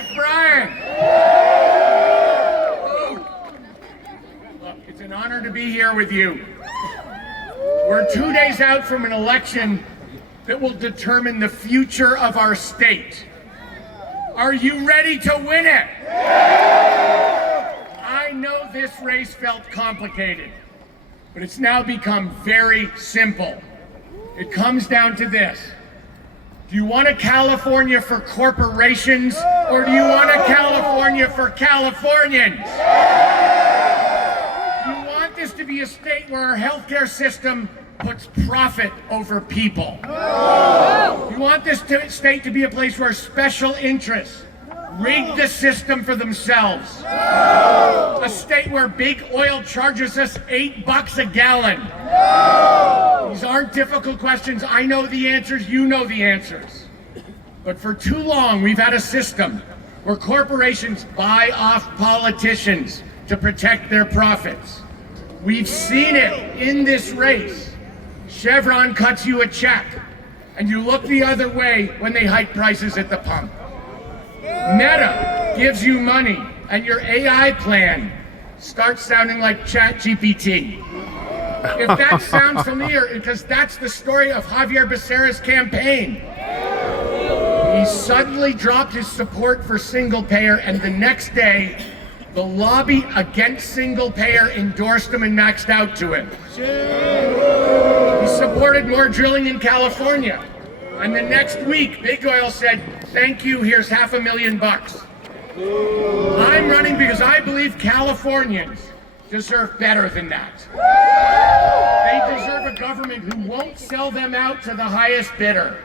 Like Brian. Look, it's an honor to be here with you. We're 2 days out from an election that will determine the future of our state. Are you ready to win it? I know this race felt complicated, but it's now become very simple. It comes down to this. Do you want a California for corporations, or do you want a California for Californians? Do you want this to be a state where our healthcare system puts profit over people? Do you want this state to be a place where special interests rig the system for themselves? A state where big oil charges us $8 a gallon? These aren't difficult questions. I know the answers, you know the answers. But for too long, we've had a system where corporations buy off politicians to protect their profits. We've seen it in this race. Chevron cuts you a check, and you look the other way when they hike prices at the pump. Meta gives you money, and your AI plan starts sounding like ChatGPT. If that sounds familiar, because that's the story of Xavier Becerra's campaign. He suddenly dropped his support for single payer, and the next day, the lobby against single payer endorsed him and maxed out to him. He supported more drilling in California. And the next week, Big Oil said, thank you, here's $500,000. I'm running because I believe Californians deserve better than that. They deserve a government who won't sell them out to the highest bidder.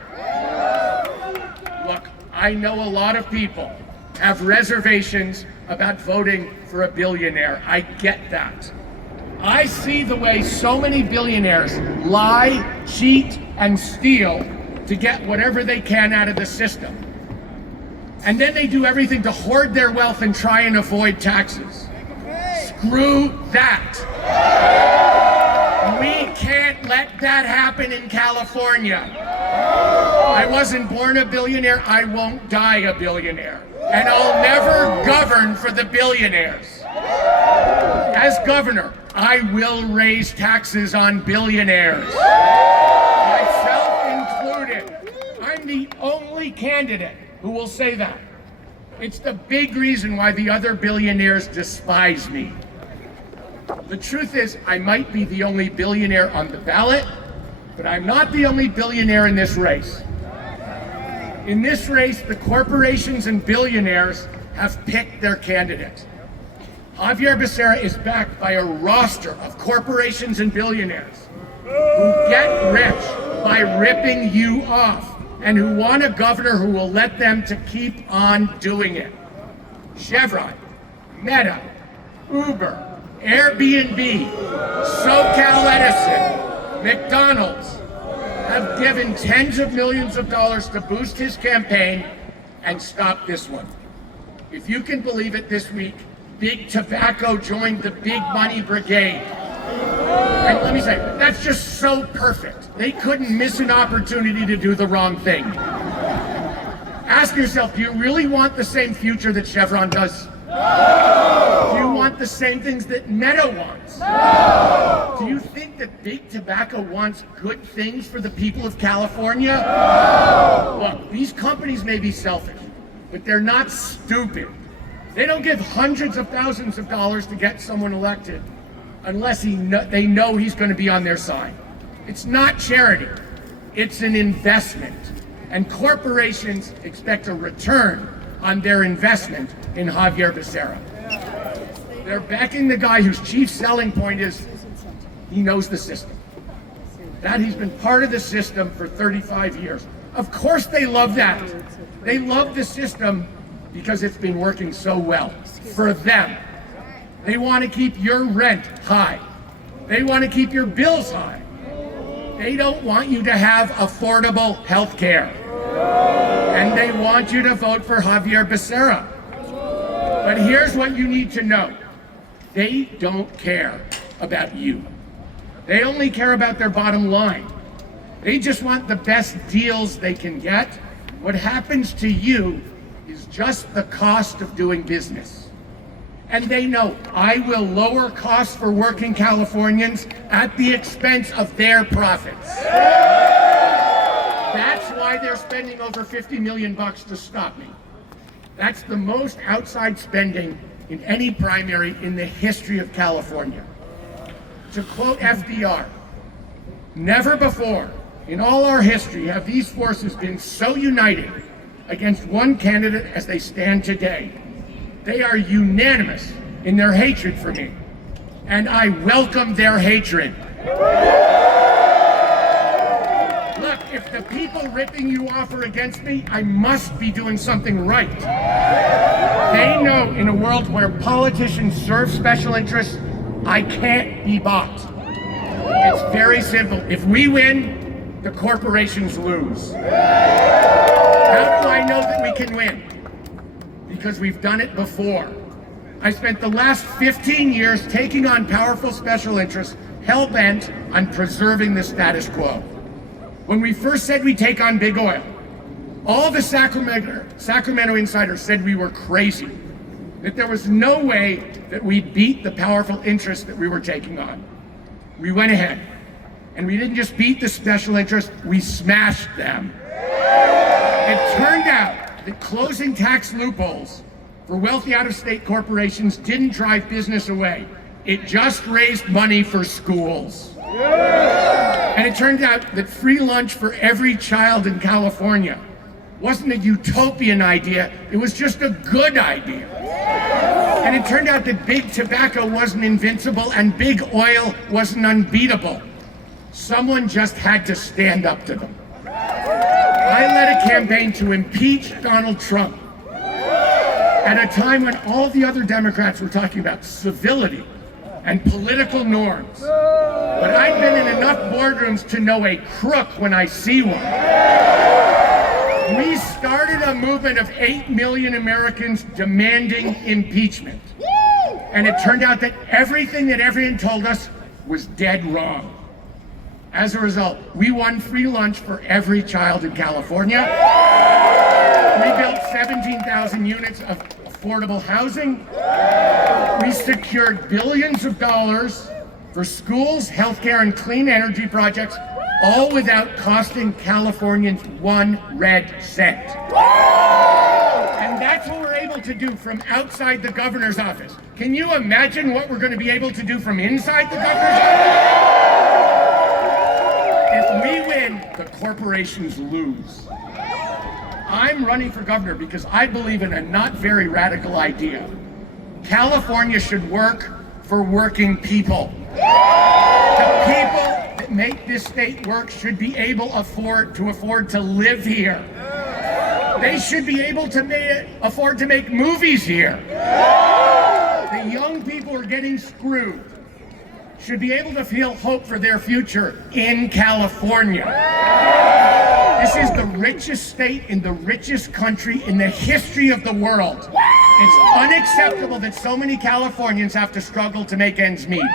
Look, I know a lot of people have reservations about voting for a billionaire. I get that. I see the way so many billionaires lie, cheat, and steal to get whatever they can out of the system. And then they do everything to hoard their wealth and try and avoid taxes. Screw that. We can't let that happen in California. I wasn't born a billionaire, I won't die a billionaire. And I'll never govern for the billionaires. As governor, I will raise taxes on billionaires. Myself included. I'm the only candidate who will say that. It's the big reason why the other billionaires despise me. The truth is, I might be the only billionaire on the ballot, but I'm not the only billionaire in this race. In this race, the corporations and billionaires have picked their candidate. Xavier Becerra is backed by a roster of corporations and billionaires who get rich by ripping you off and who want a governor who will let them to keep on doing it. Chevron, Meta, Uber, Airbnb, SoCal Edison, McDonald's have given tens of millions of dollars to boost his campaign and stop this one. If you can believe it, this week, Big Tobacco joined the Big Money Brigade. And let me say, that's just so perfect. They couldn't miss an opportunity to do the wrong thing. Ask yourself, do you really want the same future that Chevron does? No! Do you want the same things that Meta wants? No! Do you think that Big Tobacco wants good things for the people of California? No! Look, these companies may be selfish, but they're not stupid. They don't give hundreds of thousands of dollars to get someone elected unless they know he's going to be on their side. It's not charity, it's an investment. And corporations expect a return on their investment in Xavier Becerra. They're backing the guy whose chief selling point is he knows the system. That he's been part of the system for 35 years. Of course they love that. They love the system because it's been working so well for them. They want to keep your rent high. They want to keep your bills high. They don't want you to have affordable health care. And they want you to vote for Xavier Becerra. But here's what you need to know. They don't care about you. They only care about their bottom line. They just want the best deals they can get. What happens to you is just the cost of doing business. And they know I will lower costs for working Californians at the expense of their profits. That's why they're spending over $50 million to stop me. That's the most outside spending in any primary in the history of California. To quote FDR, never before in all our history have these forces been so united against one candidate as they stand today. They are unanimous in their hatred for me, and I welcome their hatred. Look, if the people ripping you off are against me, I must be doing something right. They know in a world where politicians serve special interests, I can't be bought. It's very simple. If we win, the corporations lose. How do I know that we can win? Because we've done it before. I spent the last 15 years taking on powerful special interests, hell-bent on preserving the status quo. When we first said we'd take on big oil, all the Sacramento insiders said we were crazy, that there was no way that we'd beat the powerful interests that we were taking on. We went ahead, and we didn't just beat the special interests, we smashed them. It turned out that closing tax loopholes for wealthy out-of-state corporations didn't drive business away. It just raised money for schools. And it turned out that free lunch for every child in California wasn't a utopian idea, it was just a good idea. And it turned out that big tobacco wasn't invincible and big oil wasn't unbeatable. Someone just had to stand up to them. I led a campaign to impeach Donald Trump at a time when all the other Democrats were talking about civility and political norms. But I've been in enough boardrooms to know a crook when I see one. We started a movement of 8 million Americans demanding impeachment. And it turned out that everything that everyone told us was dead wrong. As a result, we won free lunch for every child in California. We built 17,000 units of affordable housing. We secured billions of dollars for schools, healthcare, and clean energy projects, all without costing Californians one red cent. And that's what we're able to do from outside the governor's office. Can you imagine what we're going to be able to do from inside the governor's office? If we win, the corporations lose. I'm running for governor because I believe in a not very radical idea. California should work for working people. The people that make this state work should be able to afford to live here. They should be able to afford to make movies here. The young people who are getting screwed should be able to feel hope for their future in California. This is the richest state in the richest country in the history of the world. It's unacceptable that so many Californians have to struggle to make ends meet.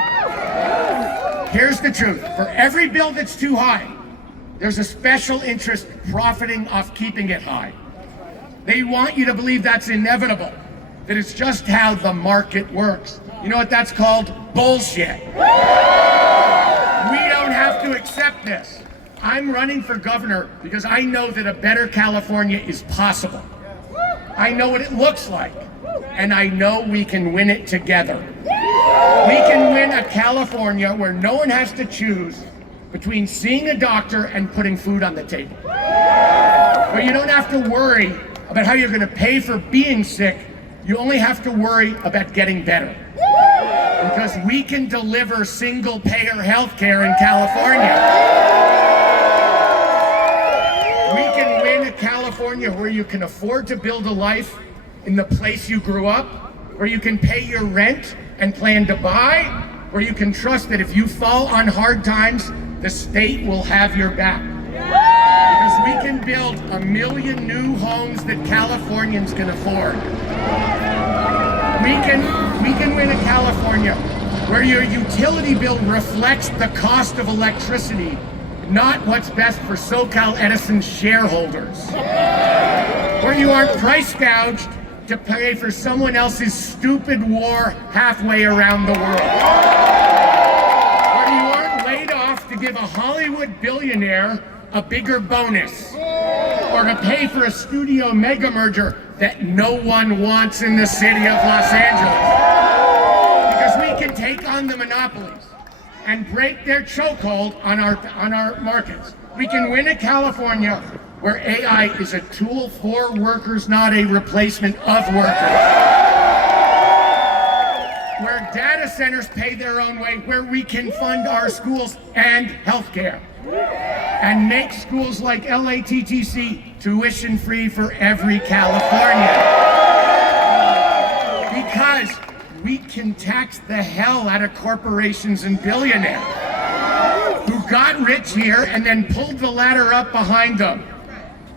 Here's the truth. For every bill that's too high, there's a special interest profiting off keeping it high. They want you to believe that's inevitable, that it's just how the market works. You know what that's called? Bullshit. We don't have to accept this. I'm running for governor because I know that a better California is possible. I know what it looks like, and I know we can win it together. We can win a California where no one has to choose between seeing a doctor and putting food on the table. Where you don't have to worry about how you're going to pay for being sick. You only have to worry about getting better. Because we can deliver single-payer health care in California. We can win a California where you can afford to build a life in the place you grew up, where you can pay your rent and plan to buy, where you can trust that if you fall on hard times, the state will have your back. Because we can build 1 million new homes that Californians can afford. We can win a California where your utility bill reflects the cost of electricity, not what's best for SoCal Edison's shareholders. where you aren't price gouged to pay for someone else's stupid war halfway around the world, where you aren't laid off to give a Hollywood billionaire a bigger bonus, or to pay for a studio mega merger that no one wants in the city of Los Angeles. Because we can take on the monopolies and break their chokehold on our markets. We can win a California where AI is a tool for workers, not a replacement of workers. Where data centers pay their own way, where we can fund our schools and healthcare, and make schools like LATTC tuition free for every Californian. Because we can tax the hell out of corporations and billionaires who got rich here and then pulled the ladder up behind them.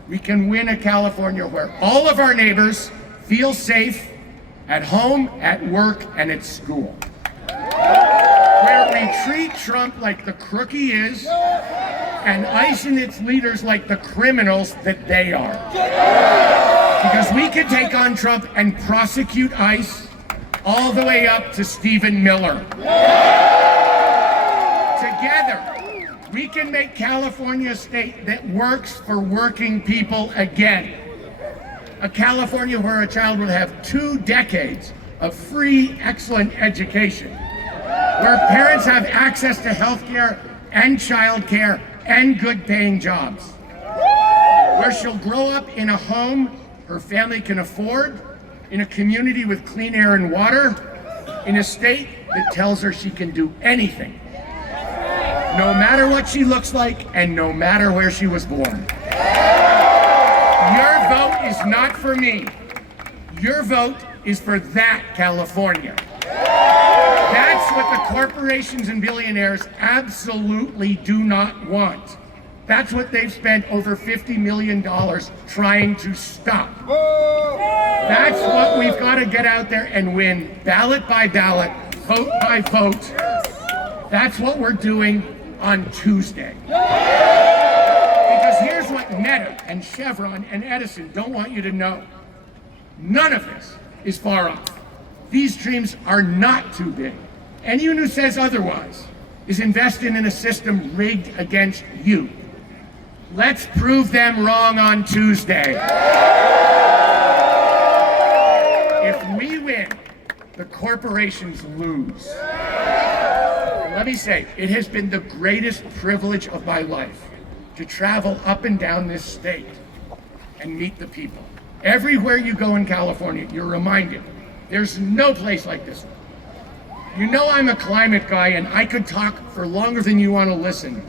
We can win a California where all of our neighbors feel safe at home, at work, and at school. Where we treat Trump like the crook he is, and ICE and its leaders like the criminals that they are. Because we can take on Trump and prosecute ICE all the way up to Stephen Miller. Together, we can make California a state that works for working people again. A California where a child will have 2 decades of free, excellent education. Where parents have access to health care and child care and good paying jobs. Where she'll grow up in a home her family can afford, in a community with clean air and water, in a state that tells her she can do anything, no matter what she looks like and no matter where she was born. Your vote is not for me. Your vote is for that California. That's what the corporations and billionaires absolutely do not want. That's what they've spent over $50 million trying to stop. That's what we've got to get out there and win, ballot by ballot, vote by vote. That's what we're doing on Tuesday. Because here's what Meta and Chevron and Edison don't want you to know. None of this is far off. These dreams are not too big. Anyone who says otherwise is investing in a system rigged against you. Let's prove them wrong on Tuesday. If we win, the corporations lose. Let me say, it has been the greatest privilege of my life to travel up and down this state and meet the people. Everywhere you go in California, you're reminded, there's no place like this one. You know I'm a climate guy, and I could talk for longer than you want to listen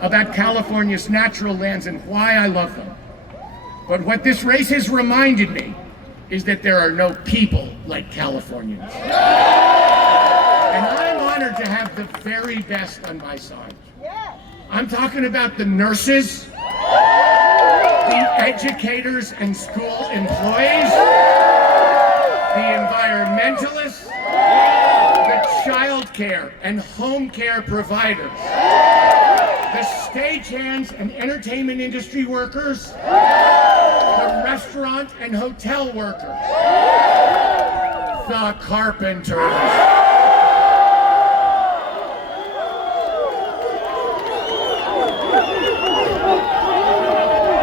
about California's natural lands and why I love them. But what this race has reminded me is that there are no people like Californians. And I'm honored to have the very best on my side. I'm talking about the nurses, the educators and school employees, the environmentalists, the child care and home care providers, the stagehands and entertainment industry workers, the restaurant and hotel workers, the carpenters,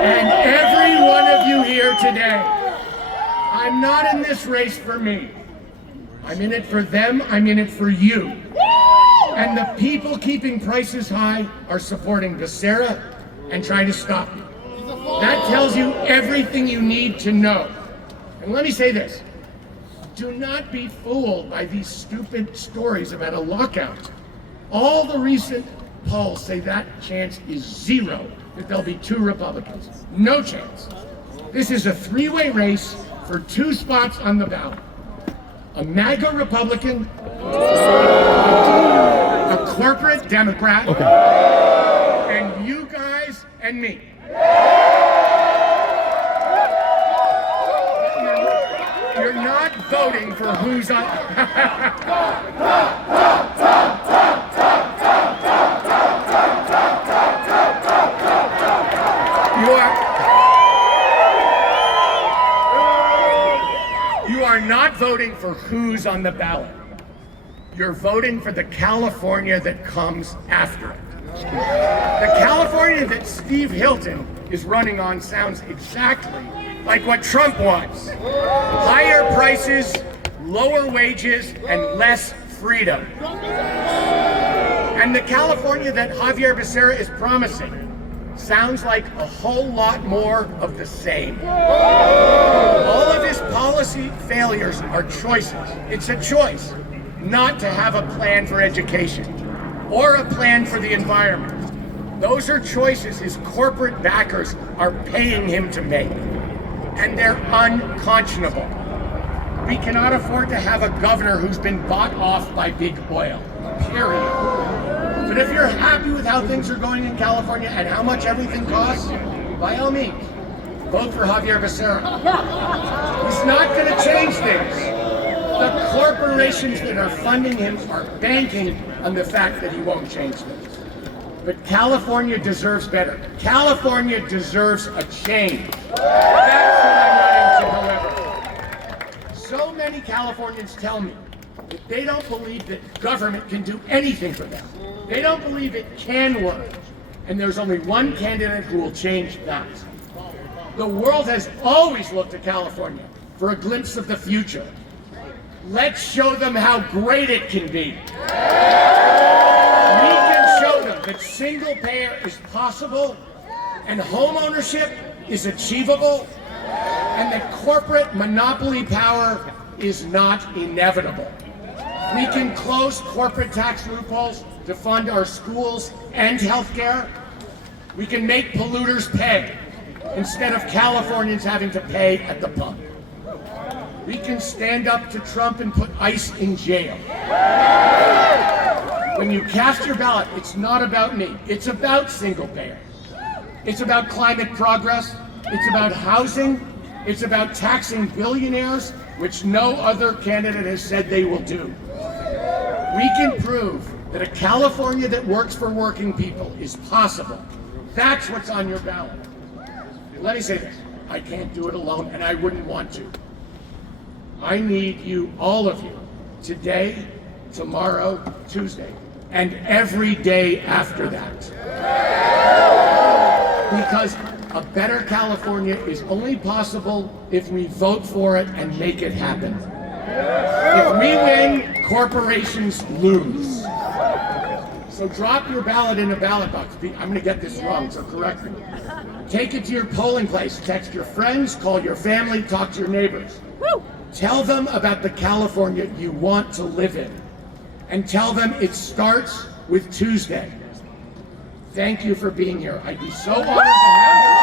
and every one of you here today. I'm not in this race for me. I'm in it for them, I'm in it for you. And the people keeping prices high are supporting Becerra and trying to stop you. That tells you everything you need to know. And let me say this. Do not be fooled by these stupid stories about a lockout. All the recent polls say that chance is zero that there'll be 2 Republicans. No chance. This is a 3-way race for 2 spots on the ballot. A MAGA Republican, a corporate Democrat, and you guys and me. You're not voting for who's on. You are. not voting for who's on the ballot. You're voting for the California that comes after it. The California that Steve Hilton is running on sounds exactly like what Trump wants. Higher prices, lower wages, and less freedom. And the California that Xavier Becerra is promising sounds like a whole lot more of the same. All of his policy failures are choices. It's a choice not to have a plan for education or a plan for the environment. Those are choices his corporate backers are paying him to make, and they're unconscionable. We cannot afford to have a governor who's been bought off by big oil, period. But if you're happy with how things are going in California and how much everything costs, by all means, vote for Xavier Becerra. He's not going to change things. The corporations that are funding him are banking on the fact that he won't change things. But California deserves better. California deserves a change. That's what I'm running to, however. So many Californians tell me that they don't believe that government can do anything for them. They don't believe it can work. And there's only one candidate who will change that. The world has always looked to California for a glimpse of the future. Let's show them how great it can be. We can show them that single payer is possible, and home ownership is achievable, and that corporate monopoly power is not inevitable. We can close corporate tax loopholes to fund our schools and healthcare. We can make polluters pay instead of Californians having to pay at the pump. We can stand up to Trump and put ICE in jail. When you cast your ballot, it's not about me. It's about single payer. It's about climate progress. It's about housing. It's about taxing billionaires, which no other candidate has said they will do. We can prove that a California that works for working people is possible. That's what's on your ballot. Let me say this. I can't do it alone, and I wouldn't want to. I need you, all of you, today, tomorrow, Tuesday, and every day after that. Because a better California is only possible if we vote for it and make it happen. If we win, corporations lose. So drop your ballot in a ballot box. I'm going to get this wrong, so correct me. Take it to your polling place. Text your friends, call your family, talk to your neighbors. Tell them about the California you want to live in. And tell them it starts with Tuesday. Thank you for being here. I'd be so honored to have you.